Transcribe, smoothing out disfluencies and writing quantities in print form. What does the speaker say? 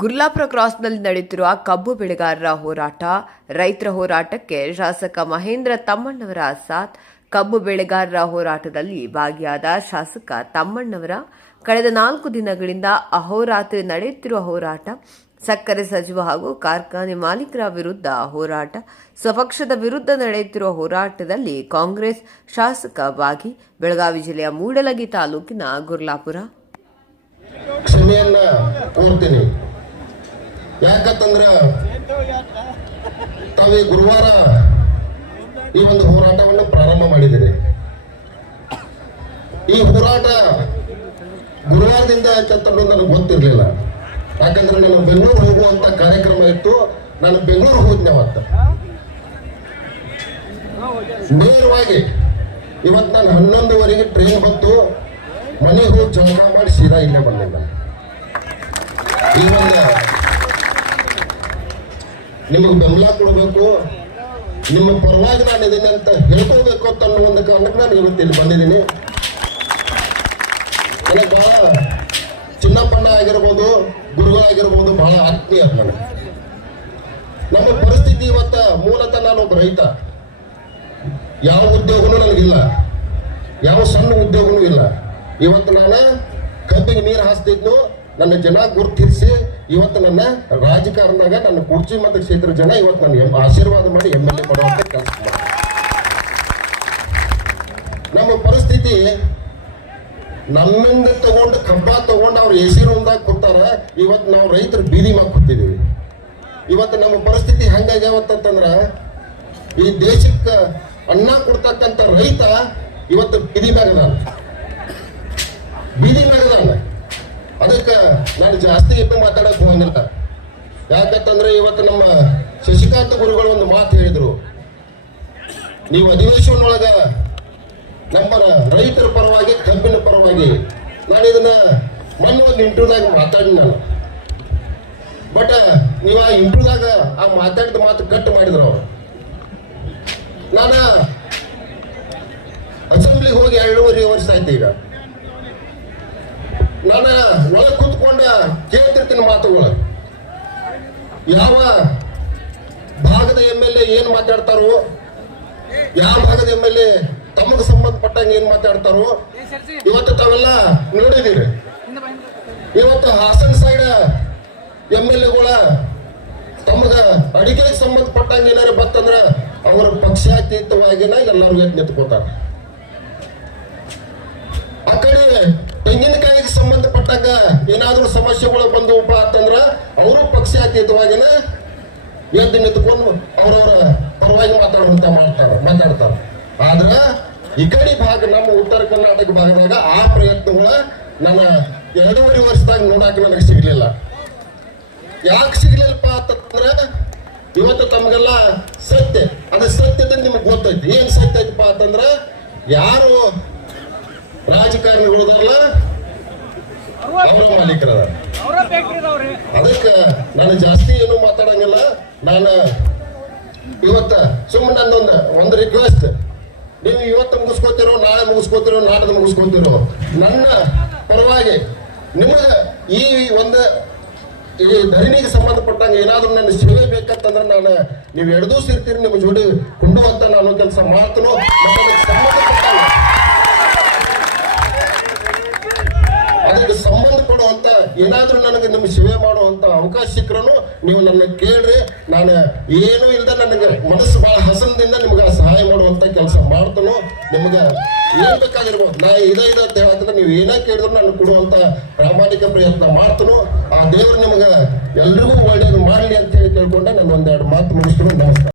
ಗುರ್ಲಾಪುರ ಕ್ರಾಸ್ನಲ್ಲಿ ನಡೆಯುತ್ತಿರುವ ಕಬ್ಬು ಬೆಳೆಗಾರರ ಹೋರಾಟ, ರೈತರ ಹೋರಾಟಕ್ಕೆ ಶಾಸಕ ಮಹೇಂದ್ರ ತಮ್ಮಣ್ಣವರ ಸಾಥ್. ಕಬ್ಬು ಬೆಳೆಗಾರರ ಹೋರಾಟದಲ್ಲಿ ಭಾಗಿಯಾದ ಶಾಸಕ ತಮ್ಮಣ್ಣವರ ಕಳೆದ 4 ದಿನಗಳಿಂದ ಅಹೋರಾತ್ರಿ ನಡೆಯುತ್ತಿರುವ ಹೋರಾಟ, ಸಕ್ಕರೆ ಸಚಿವ ಹಾಗೂ ಕಾರ್ಖಾನೆ ಮಾಲೀಕರ ವಿರುದ್ಧ ಹೋರಾಟ, ಸ್ವಪಕ್ಷದ ವಿರುದ್ಧ ನಡೆಯುತ್ತಿರುವ ಹೋರಾಟದಲ್ಲಿ ಕಾಂಗ್ರೆಸ್ ಶಾಸಕ ಭಾಗಿ. ಬೆಳಗಾವಿ ಜಿಲ್ಲೆಯ ಮೂಡಲಗಿ ತಾಲೂಕಿನ ಗುರ್ಲಾಪುರ. ಯಾಕಂತಂದ್ರ ತಾವೇ ಗುರುವಾರ ಈ ಒಂದು ಹೋರಾಟವನ್ನು ಪ್ರಾರಂಭ ಮಾಡಿದ್ದೀರಿ. ಈ ಹೋರಾಟ ಗುರುವಾರದಿಂದ ಯಾಕಂತಂದ್ರೆ ನನಗೆ ಗೊತ್ತಿರಲಿಲ್ಲ. ಯಾಕಂದ್ರೆ ನಾನು ಬೆಂಗಳೂರು ಹೋಗುವಂತ ಕಾರ್ಯಕ್ರಮ ಇತ್ತು. ನಾನು ಬೆಂಗಳೂರು ಹೋದ್ನೆ ಅವತ್ತ. ನೇರವಾಗಿ ಇವತ್ತು ನಾನು 11:30 ಟ್ರೈನ್ ಹೊತ್ತು ಮನೆಗೆ ಹೋಗಿ ಜಳಕ ಮಾಡಿ ಸೀದಾ ಇಲ್ಲೇ ಬಂದಿದ್ದ. ಈ ಒಂದು ನಿಮಗೆ ಬೆಂಬಲ ಕೊಡಬೇಕು, ನಿಮ್ಮ ಪರವಾಗಿ ನಾನು ಇದೀನಿ ಅಂತ ಹೇಳ್ಕೋಬೇಕು ಅಂತ ಅನ್ನೋ ಒಂದು ಕಾರಣಕ್ಕೆ ನಾನು ಇವತ್ತು ಇಲ್ಲಿ ಬಂದಿದ್ದೀನಿ. ನನಗೆ ಬಹಳ ಚಿನ್ನಪ್ಪಣ್ಣ ಆಗಿರ್ಬೋದು, ಗುರುಗಳಾಗಿರ್ಬೋದು, ಬಹಳ ಆತ್ಮೀಯ ನನಗೆ. ನಮ್ಮ ಪರಿಸ್ಥಿತಿ ಇವತ್ತ ಮೂಲತಃ ನಾನು ಒಬ್ಬ ರೈತ. ಯಾವ ಉದ್ಯೋಗನೂ ನನಗಿಲ್ಲ, ಯಾವ ಸಣ್ಣ ಉದ್ಯೋಗನೂ ಇಲ್ಲ. ಇವತ್ತು ನಾನು ಕಬ್ಬಿಗೆ ನೀರು ಹಾಸ್ತಿದ್ದು ನನ್ನ ಜನ ಗುರುತಿಸಿ ಇವತ್ತು ನನ್ನ ರಾಜಕಾರಣದಾಗ ನನ್ನ ಕುರ್ಚಿ ಮತ್ತು ಕ್ಷೇತ್ರ ಜನ ಇವತ್ತು ನನ್ನ ಆಶೀರ್ವಾದ ಮಾಡಿ MLA ಮಾಡುವಂತ ಕೆಲಸ ಮಾಡಿ. ನಮ್ಮ ಪರಿಸ್ಥಿತಿ ನಮ್ಮಿಂದ ತಗೊಂಡು ಕಬ್ಬ ತಗೊಂಡು ಅವ್ರು AC ರೂಮ್ದಾಗ ಕೂತಾರ. ಇವತ್ತು ನಾವು ರೈತರು ಬೀದಿ ಮಾಡಿ ಕೂತಿದ್ದೀವಿ. ಇವತ್ತು ನಮ್ಮ ಪರಿಸ್ಥಿತಿ ಹೆಂಗಾಗ್ಯಾವತ್ತಂದ್ರ ಈ ದೇಶಕ್ಕೆ ಅನ್ನ ಕೊಡ್ತಕ್ಕಂಥ ರೈತ ಇವತ್ತು ಬೀದಿ ಮ್ಯಾಗದಾನ. ಅದಕ್ಕೆ ನಾನು ಜಾಸ್ತಿ ಎದ್ದು ಮಾತಾಡಕ್ ಹೋಗಿಲ್ಲ. ಯಾಕಂತಂದ್ರೆ ಇವತ್ತು ನಮ್ಮ ಶಶಿಕಾಂತ ಗುರುಗಳು ಒಂದು ಮಾತು ಹೇಳಿದ್ರು. ನೀವು ಅಧಿವೇಶನೊಳಗ ನಮ್ಮ ರೈತರ ಪರವಾಗಿ, ಕಬ್ಬಿನ ಪರವಾಗಿ ನಾನು ಇದನ್ನ ಮೊನ್ನೆ ಒಂದು ಇಂಟರ್ವ್ಯೂದಾಗ ಮಾತಾಡಿ ನಾನು. ಬಟ್ ನೀವು ಆ ಇಂಟರ್ವ್ಯೂದಾಗ ಆ ಮಾತಾಡಿದ ಮಾತು ಕಟ್ ಮಾಡಿದ್ರು ಅವರು. ನಾನು ಅಸೆಂಬ್ಲಿಗೆ ಹೋಗಿ 2.5 ವರ್ಷ ಆಯ್ತು. ಈಗ ನಾನು ಒಳಗೆ ಕೂತ್ಕೊಂಡ ಕೇಳ್ತಿರ್ತೀನಿ ಮಾತುಗಳು. ಯಾವ ಭಾಗದ MLA ಏನ್ ಮಾತಾಡ್ತಾರೋ, ಯಾವ ಭಾಗದ MLA ತಮಗೆ ಸಂಬಂಧಪಟ್ಟಂಗೆ ಏನ್ ಮಾತಾಡ್ತಾರೋ ಇವತ್ತು ತಾವೆಲ್ಲ ನೋಡಿದೀರಿ. ಇವತ್ತು ಹಾಸನ ಸೈಡ್ MLAಗಳ ತಮಗ ಅಡಿಗೆಗೆ ಸಂಬಂಧಪಟ್ಟಂಗೆ ಏನಾರು ಬತ್ತಂದ್ರ ಅವರ ಪಕ್ಷಾತೀತವಾಗಿನ ಎಲ್ಲರೂ ನಿಂತ್ಕೋತಾರ. ಆ ಕಡೆ ತೆಂಗಿನಕಾಯಿಗೆ ಸಂಬಂಧಪಟ್ಟಾಗ ಏನಾದ್ರೂ ಸಮಸ್ಯೆಗಳು ಬಂದವಪ್ಪ ಅಂತಂದ್ರ ಅವರು ಪಕ್ಷಾತೀತವಾಗಿನ ಎದ್ದು ನಿಂತ್ಕೊಂಡು ಅವ್ರವ್ರ ಪರವಾಗಿ ಮಾತಾಡ್ತಾರ. ಆದ್ರ ಈ ಕಡೆ ಭಾಗ ನಮ್ಮ ಉತ್ತರ ಕರ್ನಾಟಕ ಭಾಗದಾಗ ಆ ಪ್ರಯತ್ನಗಳ ನನ್ನ 2.5 ವರ್ಷದಾಗ ನೋಡಾಕ ನನಗೆ ಸಿಗ್ಲಿಲ್ಲ. ಯಾಕೆ ಸಿಗ್ಲಿಲ್ಲಪ್ಪ ಅಂತಂದ್ರ ಇವತ್ತು ತಮಗೆಲ್ಲ ಸತ್ಯ, ಅದು ಸತ್ಯದ ನಿಮ್ಗೆ ಗೊತ್ತೈತಿ. ಏನ್ ಸತ್ಯ ಐತಪ್ಪ ಅಂತಂದ್ರ ಯಾರು ರಾಜಕಾರಣಿಗಳಲ್ಲ ಅವರ ಮಾಲೀಕರದ. ಅದಕ್ಕೆ ನಾನು ಜಾಸ್ತಿ ಏನು ಮಾತಾಡಂಗಿಲ್ಲ. ನಾನು ಇವತ್ತ ಸುಮ್ಮನೆ ಒಂದು ರಿಕ್ವೆಸ್ಟ್, ನೀವು ಇವತ್ತು ಮುಗಿಸ್ಕೋತಿರೋ, ನಾಳೆ ಮುಗಿಸ್ಕೋತಿರೋ, ನಾಡ್ದು ಮುಗಿಸ್ಕೋತಿರೋ, ನನ್ನ ಪರವಾಗಿ ನಿಮಗೆ ಈ ಒಂದು ಈ ಧರಣಿಗೆ ಸಂಬಂಧಪಟ್ಟಂಗೆ ಏನಾದ್ರೂ ನನ್ನ ಸೇವೆ ಬೇಕಂತಂದ್ರೆ ನಾನು ನೀವು ಎಡದೂ ಸೇರ್ತೀರಿ, ನಿಮ್ಮ ಜೋಡಿ ಕೊಂಡುವಂತ ನಾನು ಕೆಲಸ ಮಾಡ್ತೀನೋ. ಅದಕ್ಕೆ ಸಂಬಂಧಪಡುವಂತ ಏನಾದ್ರೂ ನನಗೆ ನಿಮ್ಗೆ ಸೇವೆ ಮಾಡುವಂತ ಅವಕಾಶ ಸಿಕ್ಕರೂ ನೀವು ನನ್ನ ಕೇಳ್ರಿ. ನಾನು ಏನೂ ಇಲ್ಲದೆ ನನಗೆ ಮನಸ್ಸು ಬಹಳ ಹಸನದಿಂದ ನಿಮ್ಗೆ ಸಹಾಯ ಮಾಡುವಂತ ಕೆಲಸ ಮಾಡ್ತಾನೋ. ನಿಮ್ಗೆ ಏನ್ ಬೇಕಾಗಿರ್ಬೋದು, ನಾ ಇದ ಅಂತ ಹೇಳತ್ತಂದ್ರೆ ನೀವು ಏನೇ ಕೇಳಿದ್ರು ನಾನು ಕೊಡುವಂತ ಪ್ರಾಮಾಣಿಕ ಪ್ರಯತ್ನ ಮಾಡ್ತಾನೋ. ಆ ದೇವರು ನಿಮ್ಗೆ ಎಲ್ರಿಗೂ ಒಳ್ಳೇದು ಮಾಡಲಿ ಅಂತ ಹೇಳಿ ಕೇಳ್ಕೊಂಡೆ ನಾನು 1-2 ಮಾತು ಮುಗಿಸ್ಕೊಂಡು ನಮಸ್ಕಾರ.